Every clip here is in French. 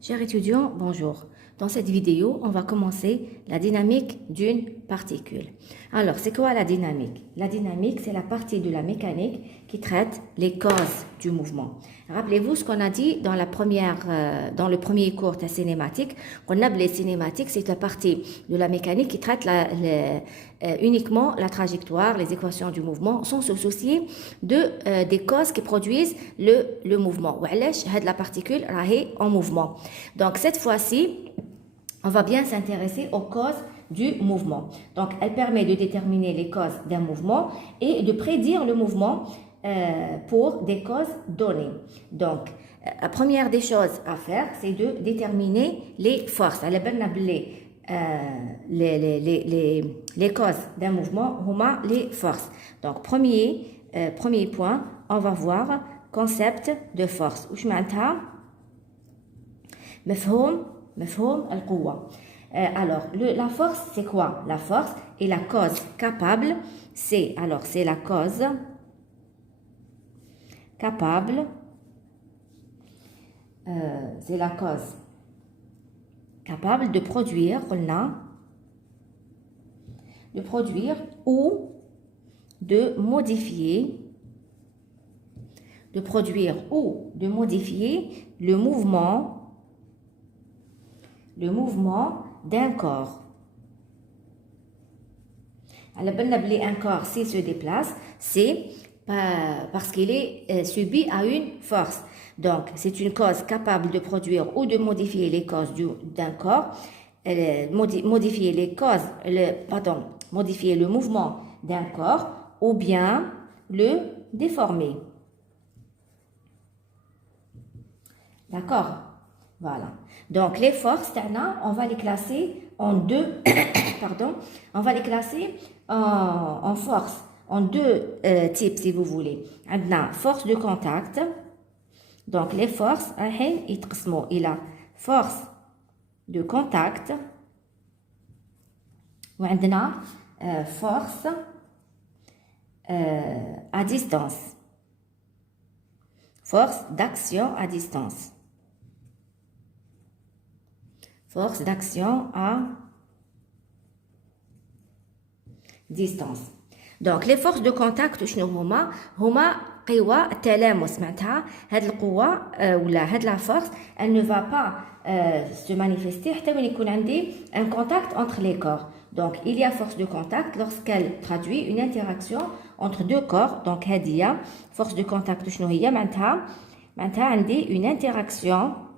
Chers étudiants, bonjour. Dans cette vidéo, on va commencer la dynamique d'une particule. Alors, c'est quoi la dynamique? La dynamique, c'est la partie de la mécanique qui traite les causes du mouvement. Rappelez-vous ce qu'on a dit dans le premier cours de cinématique. On a les cinématiques, c'est la partie de la mécanique qui traite uniquement la trajectoire, les équations du mouvement, sans se soucier des causes qui produisent le mouvement. La particule est en mouvement. Donc, cette fois-ci, on va bien s'intéresser aux causes du mouvement. Donc, elle permet de déterminer les causes d'un mouvement et de prédire le mouvement pour des causes données. Donc, la première des choses à faire, c'est de déterminer les forces. Les causes d'un mouvement, les forces. Donc, premier point, on va voir concept de force. مفهوم القوة. Alors, la force, c'est quoi? La force est la cause capable, c'est la cause capable, de produire, ou de modifier, le mouvement d'un corps. Alors, un corps, s'il se déplace, c'est parce qu'il est subi à une force. Donc, c'est une cause capable de produire ou de modifier les causes d'un corps, modifier le mouvement d'un corps ou bien le déformer. D'accord? Voilà. Donc, les forces, on va les classer en deux, on va les classer en force, en deux types, si vous voulez. On a force de contact. Donc, les forces, il a force de contact. On a force à distance. Force d'action à distance. Force d'action à distance. Donc, les forces de contact, هما قوى التلامس معناتها هاد القوة ولا هاد la force, elle ne va pas se manifester حتى وين يكون عندي un contact entre les corps. Donc, il y a force de contact lorsqu'elle traduit une interaction entre deux corps. Donc, هادية force de contact شنو هي معناتها عندي une interaction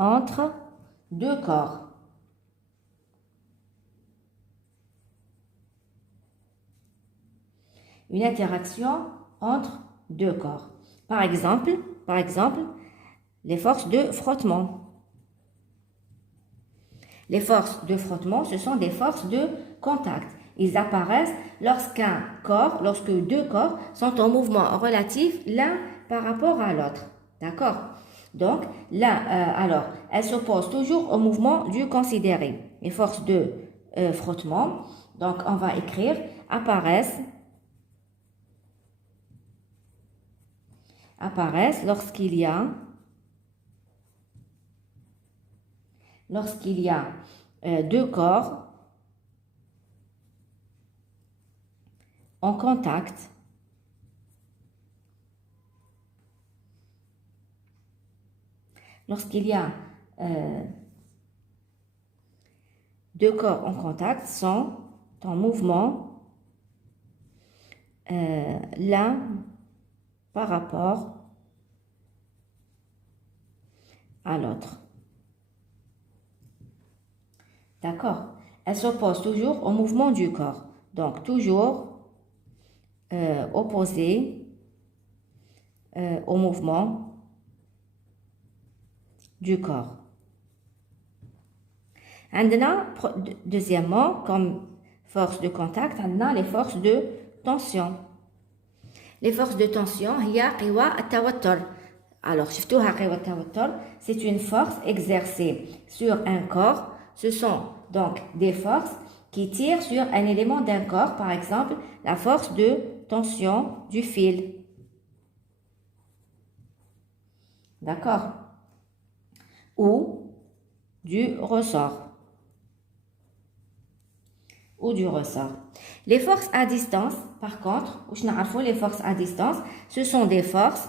entre deux corps. Une interaction entre deux corps. Par exemple, les forces de frottement. Les forces de frottement, ce sont des forces de contact. Ils apparaissent lorsque deux corps sont en mouvement relatif l'un par rapport à l'autre. D'accord? Donc, là, elles s'opposent toujours au mouvement du considéré. Les forces de frottement, donc on va écrire, apparaissent lorsqu'il y a deux corps en contact. Lorsqu'il y a deux corps en contact sont en mouvement l'un par rapport à l'autre. D'accord? Elles s'opposent toujours au mouvement du corps. Donc, toujours opposées au mouvement du corps. Deuxièmement, comme force de contact, on a les forces de tension. Les forces de tension, il y a قوى التوتر. Alors, c'est une force exercée sur un corps. Ce sont donc des forces qui tirent sur un élément d'un corps, par exemple, la force de tension du fil. D'accord? ou du ressort. Ou du ressort. Les forces à distance, par contre, les forces à distance, ce sont des forces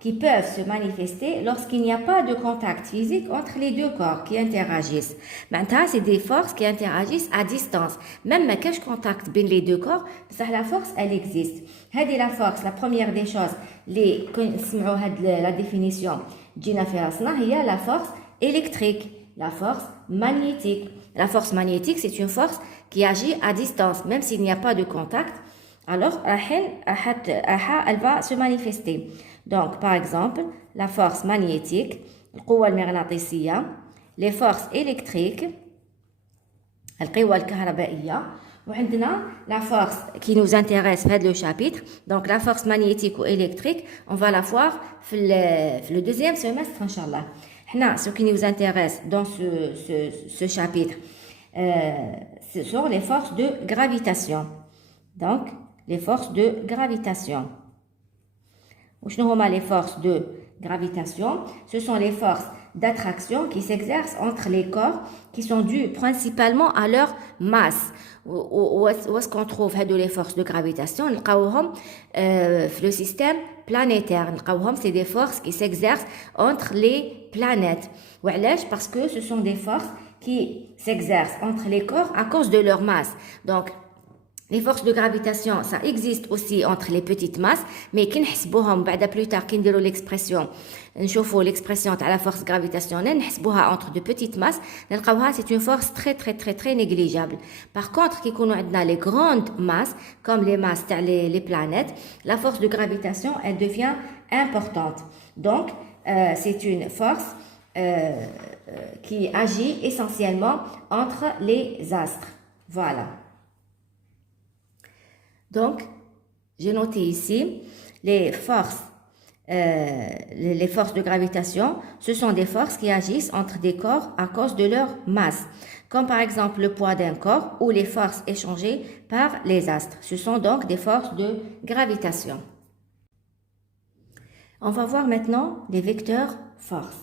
qui peuvent se manifester lorsqu'il n'y a pas de contact physique entre les deux corps qui interagissent. Maintenant, c'est des forces qui interagissent à distance. Même si il y a contact entre les deux corps, la force, elle existe. C'est la force, la première des choses, la définition, il y a la force électrique, la force magnétique. La force magnétique, c'est une force qui agit à distance, même s'il n'y a pas de contact. Alors, elle va se manifester. Donc, par exemple, la force magnétique, les forces électriques, la force qui nous intéresse dans le chapitre. Donc, la force magnétique ou électrique, on va la voir le deuxième semestre, Inch'Allah. Ce qui nous intéresse dans ce chapitre, ce sont les forces de gravitation. Donc, les forces de gravitation. Les forces de gravitation, ce sont les forces d'attraction qui s'exercent entre les corps qui sont dues principalement à leur masse. Où est-ce qu'on trouve les forces de gravitation? Le système planétaire. C'est des forces qui s'exercent entre les planètes. Parce que ce sont des forces qui s'exercent entre les corps à cause de leur masse. Donc, les forces de gravitation, ça existe aussi entre les petites masses, mais plus tard, l'expression de la force gravitationnelle, entre de petites masses, c'est une force très négligeable. Par contre, les grandes masses, comme les masses les planètes, la force de gravitation, elle devient importante. Donc, c'est une force qui agit essentiellement entre les astres. Voilà. Donc, j'ai noté ici les forces de gravitation. Ce sont des forces qui agissent entre des corps à cause de leur masse, comme par exemple le poids d'un corps ou les forces échangées par les astres. Ce sont donc des forces de gravitation. On va voir maintenant les vecteurs force.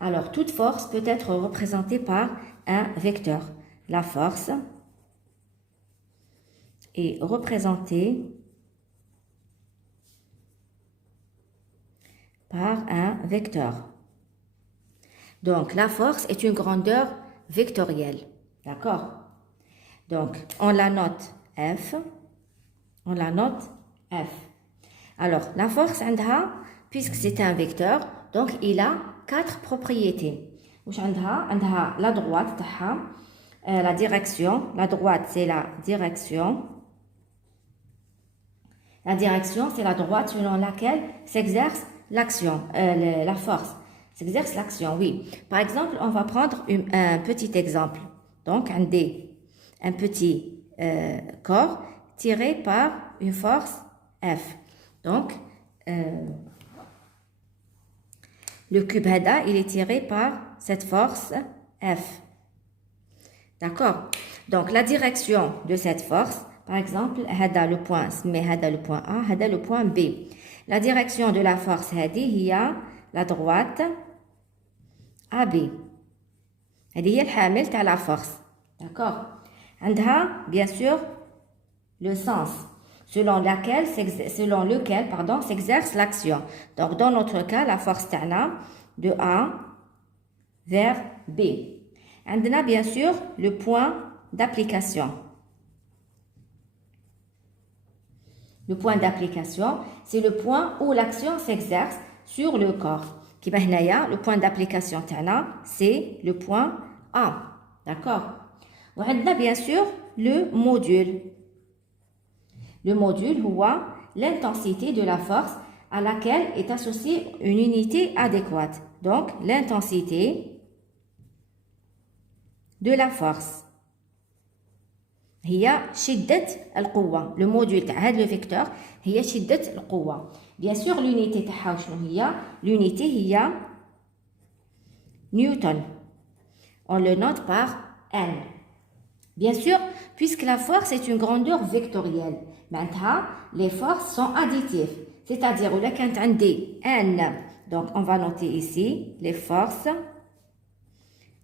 Alors, toute force peut être représentée par un vecteur. La force est représentée par un vecteur. Donc, la force est une grandeur vectorielle. D'accord? Donc, on la note F. On la note F. Alors, la force, puisque c'est un vecteur, donc il a 4 propriétés. La droite, la direction. La droite, c'est la direction. La direction, c'est la droite selon laquelle s'exerce l'action, la force. S'exerce l'action, oui. Par exemple, on va prendre un petit exemple. Donc, un petit corps tiré par une force F. Donc, le cube HADA, il est tiré par cette force F. D'accord? Donc, la direction de cette force, par exemple, HADA le point A, HADA le point B. La direction de la force HADI, il y a la droite AB. هذه هي الحامل تاع la force. D'accord? عندها, bien sûr, le sens selon lequel s'exerce l'action. Donc, dans notre cas, la force تاعنا de A vers B. عندنا, bien sûr, le point d'application. Le point d'application, c'est le point où l'action s'exerce sur le corps. Le point d'application, c'est le point A. D'accord? On a bien sûr le module. Le module, l'intensité de la force à laquelle est associée une unité adéquate. Donc, l'intensité de la force. هي شدة القوة. Le module تاع هذا le vecteur هي شدة القوة. Bien sûr, l'unité تاعها شنو هي؟ L'unité هي Newton. On le note par N. Bien sûr, puisque la force est une grandeur vectorielle, maintenant, les forces sont additives. C'est-à-dire, là, quand on dit N Donc, on va noter ici, les forces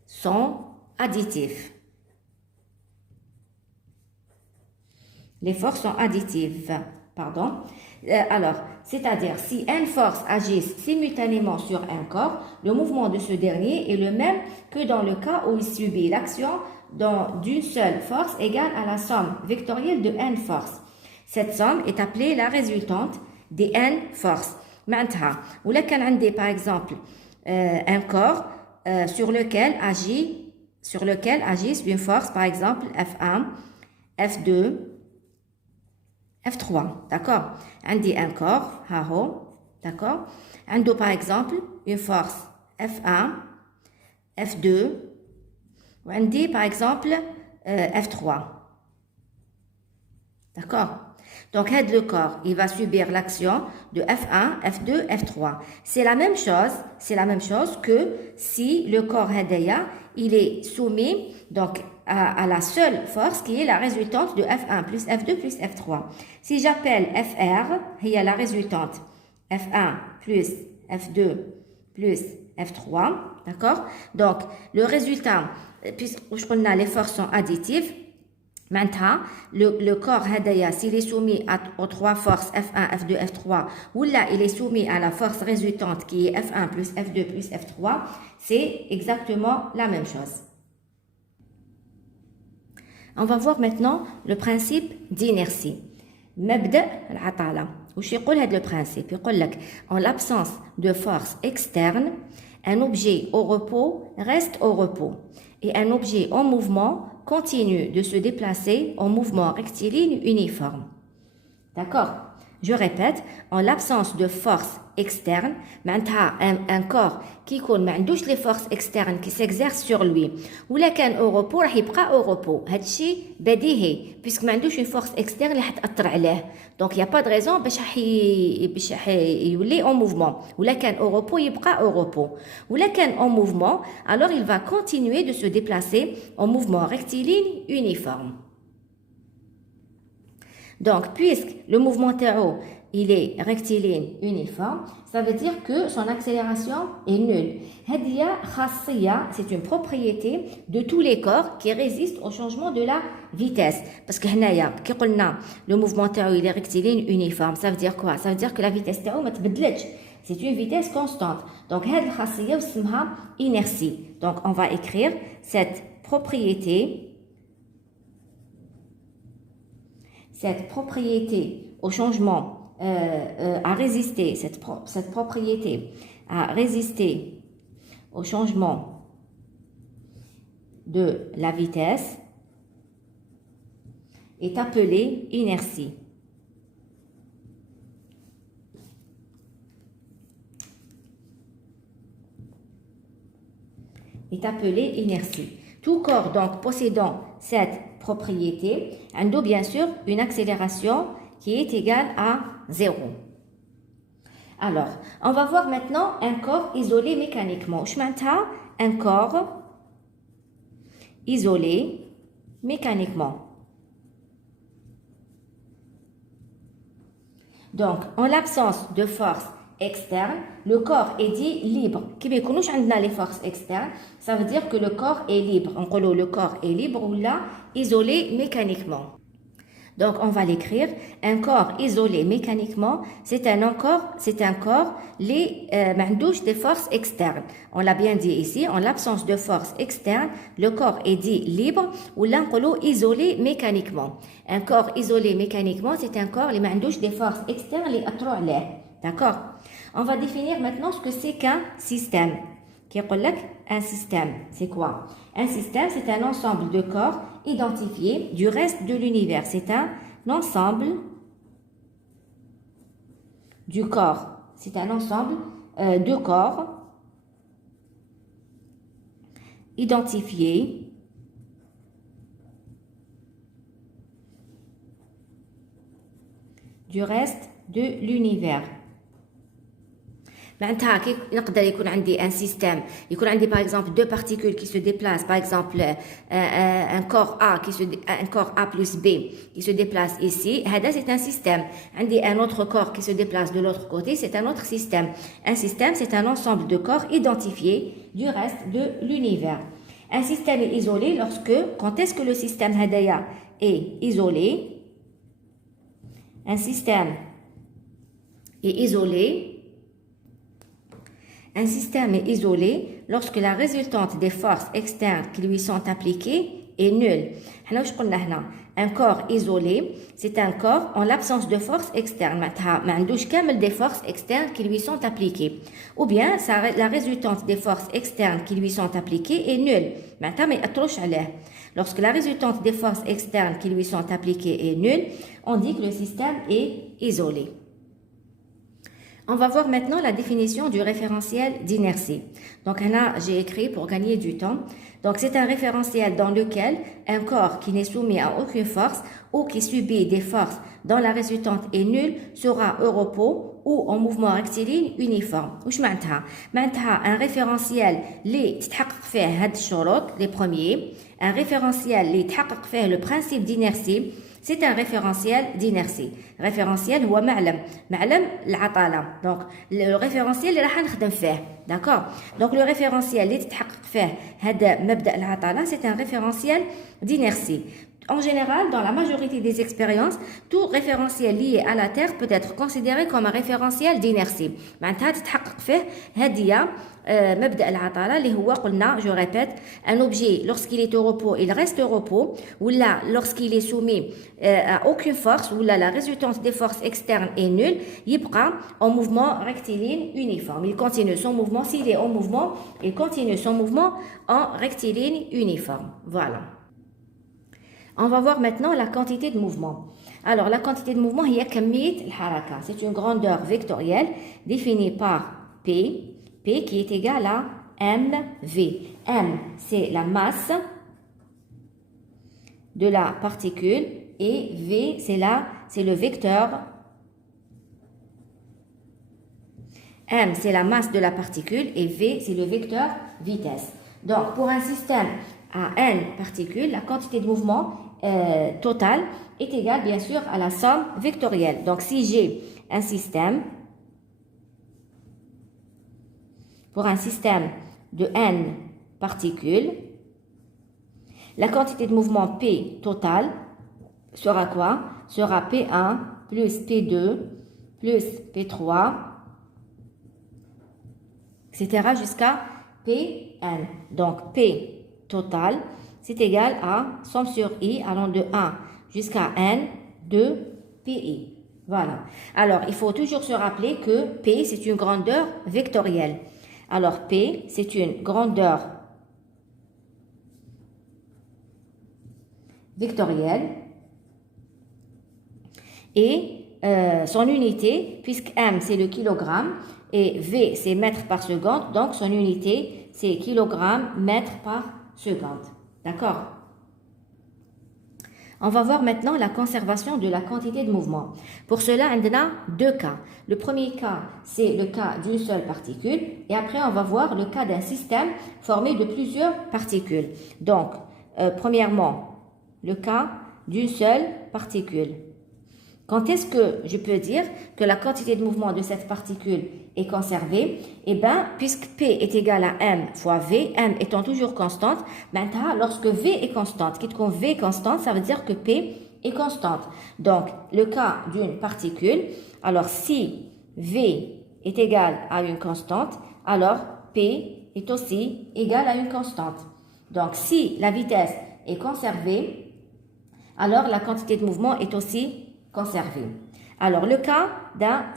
sont additives. Les forces sont additives, pardon. Alors, c'est-à-dire, si une force agit simultanément sur un corps, le mouvement de ce dernier est le même que dans le cas où il subit l'action d'une seule force égale à la somme vectorielle de n forces. Cette somme est appelée la résultante des n forces. Maintenant, ou là, par exemple, un corps sur lequel agissent une force, par exemple, F1, F2, F3, d'accord? On dit un corps, d'accord? On a par exemple une force F1, F2, ou on dit par exemple F3, d'accord? Donc, le corps, il va subir l'action de F1, F2, F3. C'est la même chose que si le corps il est soumis donc à la seule force qui est la résultante de F1 plus F2 plus F3. Si j'appelle FR, il y a la résultante F1 plus F2 plus F3, d'accord? Donc, le résultat, puisqu'on a les forces sont additives, maintenant, le corps, s'il est soumis aux trois forces F1, F2, F3, ou là, il est soumis à la force résultante qui est F1 plus F2 plus F3, c'est exactement la même chose. On va voir maintenant le principe d'inertie. مبدأ العطالة. وش يقول هذا le principe؟ يقول لك en l'absence de force externe, un objet au repos reste au repos et un objet en mouvement continue de se déplacer en mouvement rectiligne uniforme. D'accord? Je répète, en l'absence de force externe, un corps qui يكون ما عندوش les forces externes qui s'exercent sur lui ولا كان au repos راح يبقى au repos. هذا الشيء بديهي puisque ما عندوش une force externe اللي حتأثر عليه. Donc il y a pas de raison باش يولي en mouvement. ولا كان au repos يبقى au repos. ولا كان en mouvement, alors il va continuer de se déplacer en mouvement rectiligne uniforme. Donc, puisque le mouvement TO, il est rectiligne uniforme, ça veut dire que son accélération est nulle. C'est une propriété de tous les corps qui résistent au changement de la vitesse. Parce que le mouvement TO, il est rectiligne uniforme. Ça veut dire quoi? Ça veut dire que la vitesse TO ne تبدلش. C'est une vitesse constante. Donc, c'est inertie. Donc, on va écrire cette propriété au changement, à résister, cette propriété à résister au changement de la vitesse est appelée inertie. Tout corps donc possédant cette propriété a bien sûr une accélération qui est égale à 0. Alors, on va voir maintenant un corps isolé mécaniquement. Un corps isolé mécaniquement. Donc, en l'absence de force externe, le corps est dit libre. Qui ne connaît pas les forces externes, ça veut dire que le corps est libre. On dit le corps est libre ou là, isolé mécaniquement. Donc, on va l'écrire. Un corps isolé mécaniquement, c'est un corps les des forces externes. On l'a bien dit ici, en l'absence de force externe, le corps est dit libre ou là, on dit isolé mécaniquement. Un corps isolé mécaniquement, c'est un corps les des forces externes les attroulent. D'accord? On va définir maintenant ce que c'est qu'un système. Un système, c'est quoi? Un système, c'est un ensemble de corps identifiés du reste de l'univers. C'est un ensemble du corps. C'est un ensemble de corps identifiés du reste de l'univers. معناتها كي نقدر يكون عندي un système يكون عندي par exemple deux particules qui se déplacent par exemple un corps A un corps A plus B qui se déplace ici هذا c'est un système عندي un autre corps qui se déplace de l'autre côté c'est un autre système. Un système c'est un ensemble de corps identifiés du reste de l'univers. Un système est isolé quand est-ce que le système هدايا est isolé? Un système est isolé. Un système est isolé lorsque la résultante des forces externes qui lui sont appliquées est nulle. Un corps isolé, c'est un corps en l'absence de forces externes. ما عندوش كامل des forces externes qui lui sont appliquées. Ou bien la résultante des forces externes qui lui sont appliquées est nulle. معناتها ما يأثروش عليه. Lorsque la résultante des forces externes qui lui sont appliquées est nulle, on dit que le système est isolé. On va voir maintenant la définition du référentiel d'inertie. Donc là, j'ai écrit pour gagner du temps. Donc c'est un référentiel dans lequel un corps qui n'est soumis à aucune force ou qui subit des forces dont la résultante est nulle sera au repos ou en mouvement rectiligne uniforme. واش معناتها؟ معناتها un référentiel اللي تتحقق فيه هاد الشروط les premiers, un référentiel اللي يتحقق فيه le principe d'inertie. C'est un référentiel d'inertie. Référentiel هو معلم العطالة. Donc le référentiel اللي راح نخدم فيه. D'accord? Donc le référentiel اللي تتحقق فيه هذا مبدأ العطالة c'est un référentiel d'inertie. En général, dans la majorité des expériences, tout référentiel lié à la Terre peut être considéré comme un référentiel d'inertie. معناتها تتحقق فيه هدية مبدأ العطالة اللي هو قلنا je répète un objet lorsqu'il est au repos il reste au repos ou là lorsqu'il est soumis à aucune force ou là la résultante des forces externes est nulle يبقى en mouvement rectiligne uniforme. Il continue son mouvement s'il est en mouvement il continue son mouvement en rectiligne uniforme. Voilà. On va voir maintenant la quantité de mouvement. Alors la quantité de mouvement هي كمية الحركة. C'est une grandeur vectorielle définie par P qui est égal à mv. M, c'est la masse de la particule et v, c'est le vecteur. M, c'est la masse de la particule et v, c'est le vecteur vitesse. Donc, pour un système à n particules, la quantité de mouvement totale est égale, bien sûr, à la somme vectorielle. Donc, si j'ai un système pour un système de n particules, la quantité de mouvement P total sera quoi? Sera P1 plus P2 plus P3, etc. jusqu'à Pn. Donc P total, c'est égal à somme sur I allant de 1 jusqu'à n de Pi. Voilà. Alors, il faut toujours se rappeler que P, c'est une grandeur vectorielle. Alors, P, c'est une grandeur vectorielle et son unité, puisque M, c'est le kilogramme et V, c'est mètre par seconde, donc son unité, c'est kilogramme mètre par seconde. D'accord? On va voir maintenant la conservation de la quantité de mouvement. Pour cela, on a deux cas. Le premier cas, c'est le cas d'une seule particule. Et après, on va voir le cas d'un système formé de plusieurs particules. Donc, premièrement, le cas d'une seule particule. Quand est-ce que je peux dire que la quantité de mouvement de cette particule est conservée? Eh bien, puisque P est égal à M fois V, M étant toujours constante, maintenant, lorsque V est constante, quitte qu'on V est constante, ça veut dire que P est constante. Donc, le cas d'une particule, alors si V est égal à une constante, alors P est aussi égal à une constante. Donc, si la vitesse est conservée, alors la quantité de mouvement est aussi conservée. Alors, le cas d'un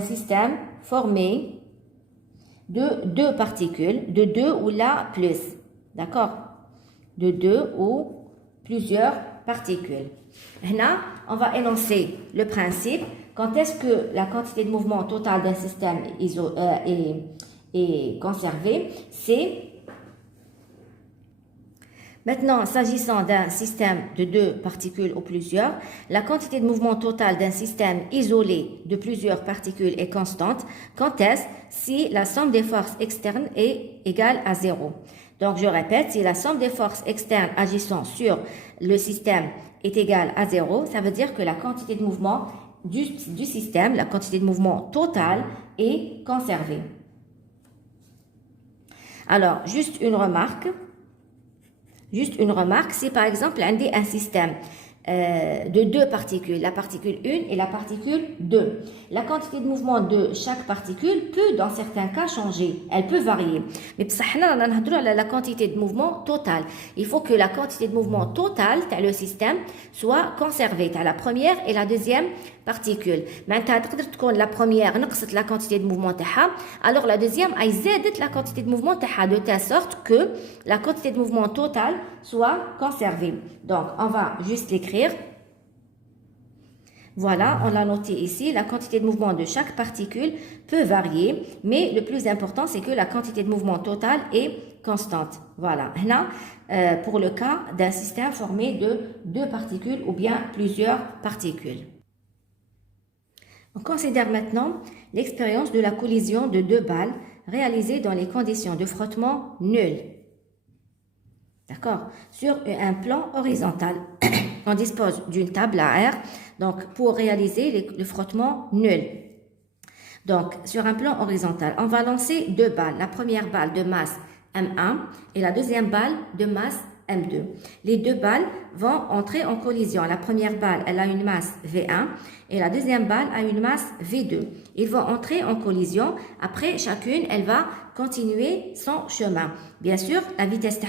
système formé de deux particules, de deux ou là plus. D'accord? De deux ou plusieurs particules. Là, on va énoncer le principe. Quand est-ce que la quantité de mouvement totale d'un système est conservée? C'est Maintenant, s'agissant d'un système de deux particules ou plusieurs, la quantité de mouvement totale d'un système isolé de plusieurs particules est constante. Quand est-ce? Si la somme des forces externes est égale à 0. Donc, je répète, si la somme des forces externes agissant sur le système est égale à 0, ça veut dire que la quantité de mouvement du système, la quantité de mouvement totale est conservée. Alors, juste une remarque, si par exemple, on a un système de deux particules, la particule 1 et la particule 2. La quantité de mouvement de chaque particule peut, dans certains cas, changer. Elle peut varier. Mais on a la quantité de mouvement totale. Il faut que la quantité de mouvement totale de le système soit conservée. Tu as la première et la deuxième particule. Maintenant, la première نقصت la quantité de mouvement تاعها, alors la deuxième a زادت la quantité de mouvement تاعها, de telle sorte que la quantité de mouvement totale soit conservée. Donc, on va juste l'écrire. Voilà, on l'a noté ici. La quantité de mouvement de chaque particule peut varier, mais le plus important, c'est que la quantité de mouvement totale est constante. Voilà. Là, pour le cas d'un système formé de deux particules ou bien plusieurs particules. On considère maintenant l'expérience de la collision de deux balles réalisée dans les conditions de frottement nulles. D'accord? Sur un plan horizontal, on dispose d'une table à air donc pour réaliser le frottement nul. Donc, sur un plan horizontal, on va lancer deux balles. La première balle de masse M1 et la deuxième balle de masse M2. Les deux balles vont entrer en collision. La première balle, elle a une masse V1 et la deuxième balle a une masse V2. Ils vont entrer en collision. Après, chacune, elle va continuer son chemin. Bien sûr, la vitesse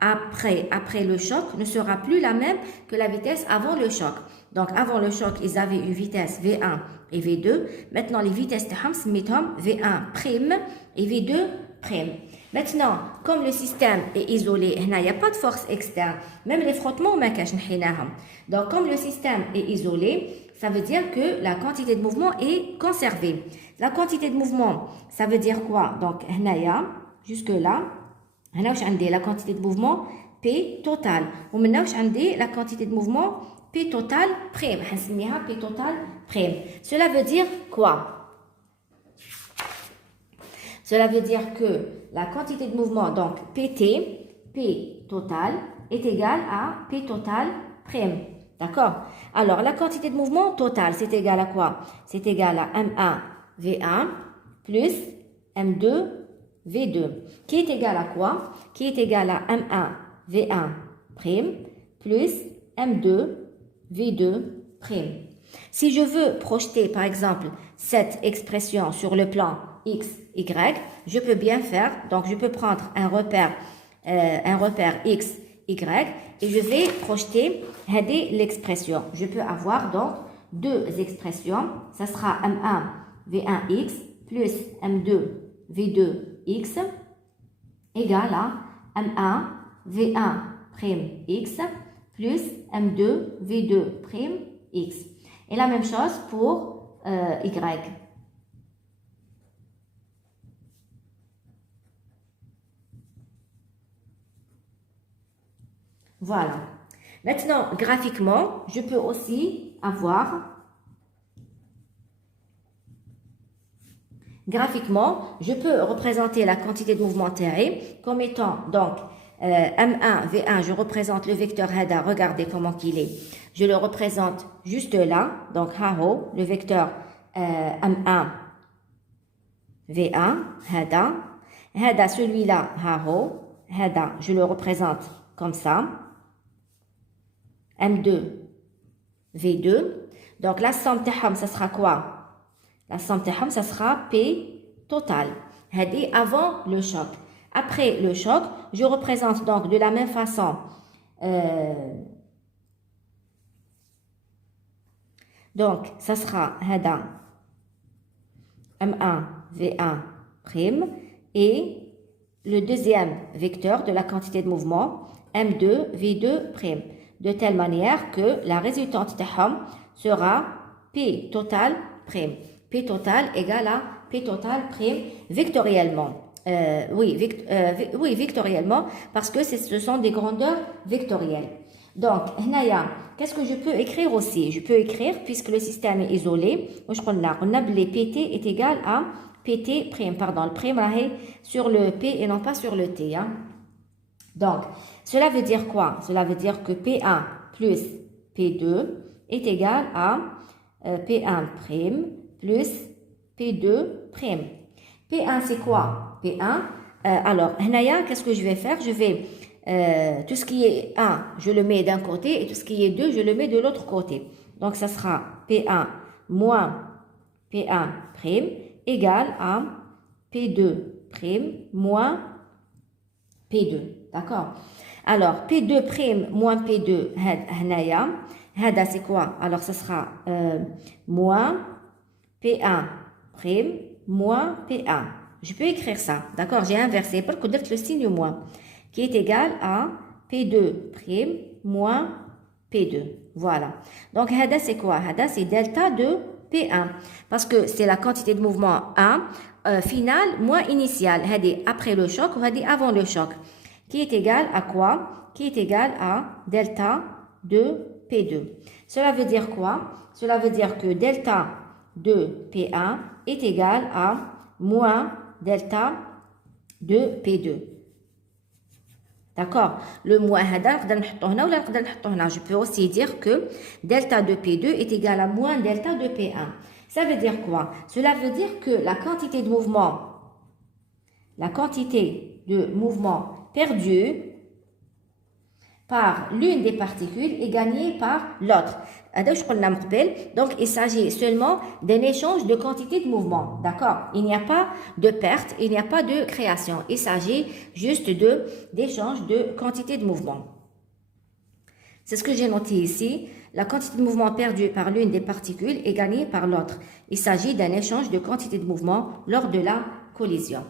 après le choc ne sera plus la même que la vitesse avant le choc. Donc, avant le choc, ils avaient une vitesse V1 et V2. Maintenant, les vitesses V1' et V2'. Maintenant, comme le système est isolé, il n'y a pas de force externe. Même les frottements, donc, comme le système est isolé, ça veut dire que la quantité de mouvement est conservée. La quantité de mouvement, ça veut dire quoi? Donc, jusque-là, la quantité de mouvement P total. Ou maintenant, la quantité de mouvement P total prime. P total prime. Cela veut dire quoi? Cela veut dire que la quantité de mouvement, donc PT, P total, est égale à P total prime. D'accord? Alors, la quantité de mouvement total, c'est égal à quoi? C'est égal à M1 V1 plus M2 V2. Qui est égal à quoi? Qui est égal à M1 V1 prime plus M2 V2 prime. Si je veux projeter, par exemple, cette expression sur le plan X, Y, je peux bien faire, donc je peux prendre un repère X, Y, et je vais projeter l'expression. Je peux avoir donc deux expressions. Ça sera M1 V1X plus M2 V2X égale à M1 V1 prime X plus M2 V2 prime X. Et la même chose pour Y. Voilà. Maintenant, graphiquement, je peux aussi avoir... Graphiquement, je peux représenter la quantité de mouvement terré comme étant, donc, M1, V1, je représente le vecteur HADA, regardez comment qu'il est. Je le représente juste là, donc HAO, le vecteur M1, V1, HADA. HADA, celui-là, HAO, HADA, je le représente comme ça. M2, V2. Donc, la somme تاعهم, ça sera quoi? La somme تاعهم, ça sera P total. هذه avant le choc. Après le choc, je représente donc de la même façon. Donc, ça sera هذا M1, V1 prime et le deuxième vecteur de la quantité de mouvement M2, V2 prime. De telle manière que la résultante تاعهم sera P total prime. P total égale à P total prime vectoriellement. oui, vectoriellement, parce que ce sont des grandeurs vectorielles. Donc, qu'est-ce que je peux écrire aussi? Je peux écrire, puisque le système est isolé, on a les PT est égal à PT prime, pardon, le prime est sur le P et non pas sur le T. Hein. Donc, cela veut dire quoi? Cela veut dire que P1 plus P2 est égal à P1 prime plus P2 prime. P1, c'est quoi? P1, alors, qu'est-ce que je vais faire? Je vais, tout ce qui est 1, je le mets d'un côté, et tout ce qui est 2, je le mets de l'autre côté. Donc, ça sera P1 moins P1 prime égale à P2 prime moins P2. D'accord? Alors, P2 prime moins P2, c'est quoi? Alors, ça sera moins P1 prime moins P1. Je peux écrire ça, d'accord? J'ai inversé pour que le signe moins, qui est égal à P2 prime moins P2. Voilà. Donc, c'est quoi? C'est delta de P1. Parce que c'est la quantité de mouvement 1 finale moins initiale. Après le choc ou avant le choc. Qui est égal à quoi? Qui est égal à delta de P2. Cela veut dire quoi? Cela veut dire que delta de P1 est égal à moins delta de P2. D'accord? Le moins, je peux aussi dire que delta de P2 est égal à moins delta de P1. Ça veut dire quoi? Cela veut dire que la quantité de mouvement perdue par l'une des particules est gagnée par l'autre. Donc, il s'agit seulement d'un échange de quantité de mouvement. D'accord? Il n'y a pas de perte, il n'y a pas de création. Il s'agit juste d'échange de quantité de mouvement. C'est ce que j'ai noté ici. La quantité de mouvement perdue par l'une des particules est gagnée par l'autre. Il s'agit d'un échange de quantité de mouvement lors de la collision.